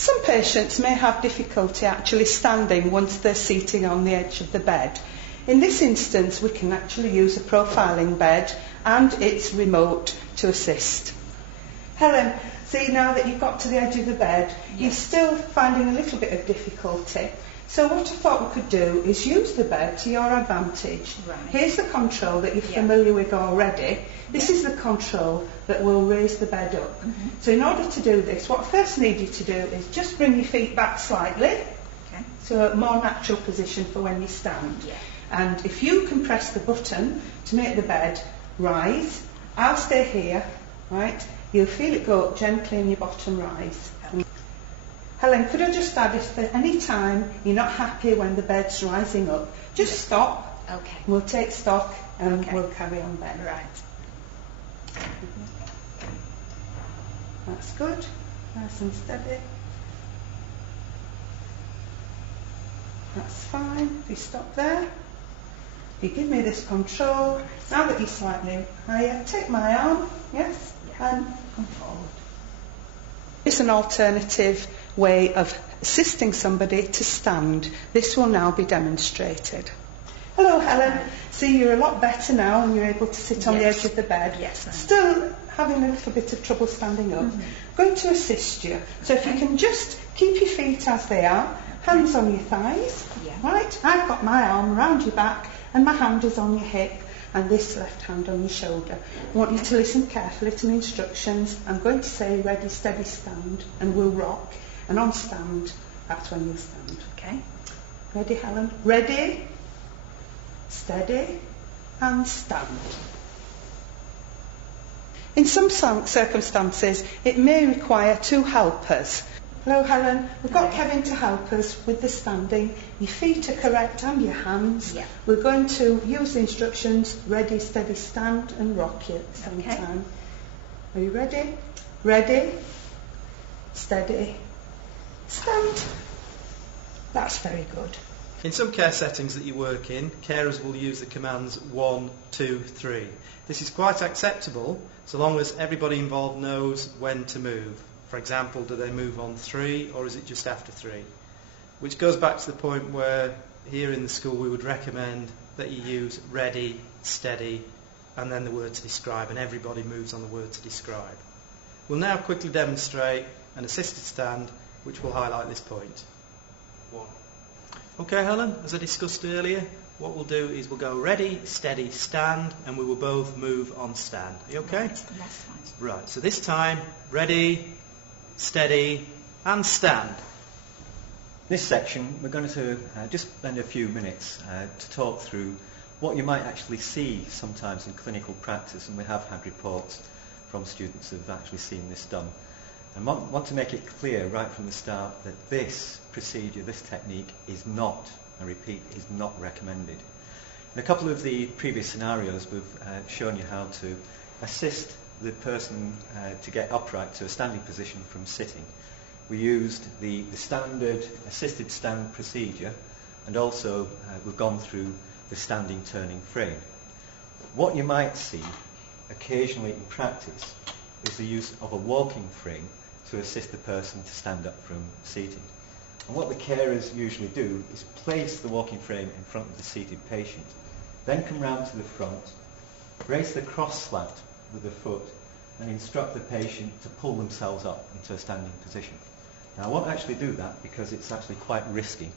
Some patients may have difficulty actually standing once they're sitting on the edge of the bed. In this instance, we can actually use a profiling bed and its remote to assist. Helen, see now that you've got to the edge of the bed, you're still finding a little bit of difficulty. So what I thought we could do is use the bed to your advantage. Right. Here's the control that you're familiar with already. This is the control that will raise the bed up. So in order to do this, what I first need you to do is just bring your feet back slightly to a more natural position for when you stand. And if you can press the button to make the bed rise, I'll stay here, right? You'll feel it go up gently and your bottom rise. Helen, could I just add, if at any time you're not happy when the bed's rising up, just stop. Okay. We'll take stock and we'll carry on then. Right. That's good. Nice and steady. That's fine. If you stop there, you give me this control. Now that you're slightly higher, take my arm, yes, and come forward. It's an alternative way of assisting somebody to stand. This will now be demonstrated. Hello, Helen. See, you're a lot better now and you're able to sit on the edge of the bed. Yes. Still having a little bit of trouble standing up. Going to assist you. So if you can just keep your feet as they are, hands on your thighs. Right? I've got my arm around your back and my hand is on your hip and this left hand on your shoulder. I want you to listen carefully to my instructions. I'm going to say ready, steady, stand, and we'll rock. And on stand, that's when you'll stand. Okay. Ready, Helen? Ready, steady, and stand. In some circumstances, it may require two helpers. Hello, Helen. We've got Kevin to help us with the standing. Your feet are correct and your hands. We're going to use the instructions, ready, steady, stand, and rock you at the same time. Are you ready? Ready, steady, stand. That's very good. In some care settings that you work in, carers will use the commands 1, 2, 3. This is quite acceptable so long as everybody involved knows when to move. For example, do they move on 3 or is it just after 3? Which goes back to the point where here in the school we would recommend that you use ready, steady and then the word to describe, and everybody moves on the word to describe. We'll now quickly demonstrate an assisted stand which will highlight this point. 1. Okay, Helen, as I discussed earlier, what we'll do is we'll go ready, steady, stand, and we will both move on stand. Are you okay? Right, that's fine. Right, so this time, ready, steady, and stand. This section, we're going to just spend a few minutes to talk through what you might actually see sometimes in clinical practice, and we have had reports from students who have actually seen this done. And want to make it clear right from the start that this procedure, this technique is not, I repeat, is not recommended. In a couple of the previous scenarios we've shown you how to assist the person to get upright to a standing position from sitting. We used the standard assisted stand procedure, and also we've gone through the standing turning frame. What you might see occasionally in practice is the use of a walking frame to assist the person to stand up from seated. And what the carers usually do is place the walking frame in front of the seated patient, then come round to the front, brace the cross slat with the foot, and instruct the patient to pull themselves up into a standing position. Now I won't actually do that because it's actually quite risky,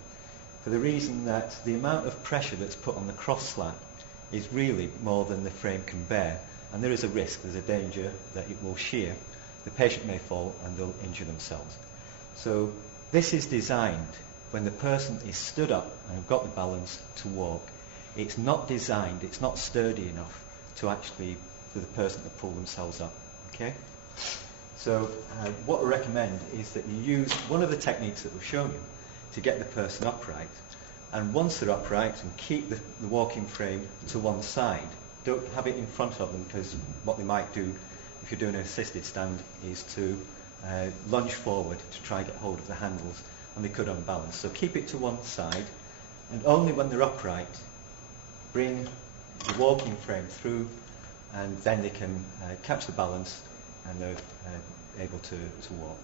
for the reason that the amount of pressure that's put on the cross slat is really more than the frame can bear, and there is a risk, there's a danger that it will shear. The patient may fall and they'll injure themselves. So this is designed when the person is stood up and have got the balance to walk. It's not designed, it's not sturdy enough to actually for the person to pull themselves up. Okay? So what I recommend is that you use one of the techniques that we've shown you to get the person upright, and once they're upright, and keep the walking frame to one side. Don't have it in front of them, because what they might do if you're doing an assisted stand is to lunge forward to try and get hold of the handles, and they could unbalance. So keep it to one side, and only when they're upright, bring the walking frame through, and then they can catch the balance and they're able to walk.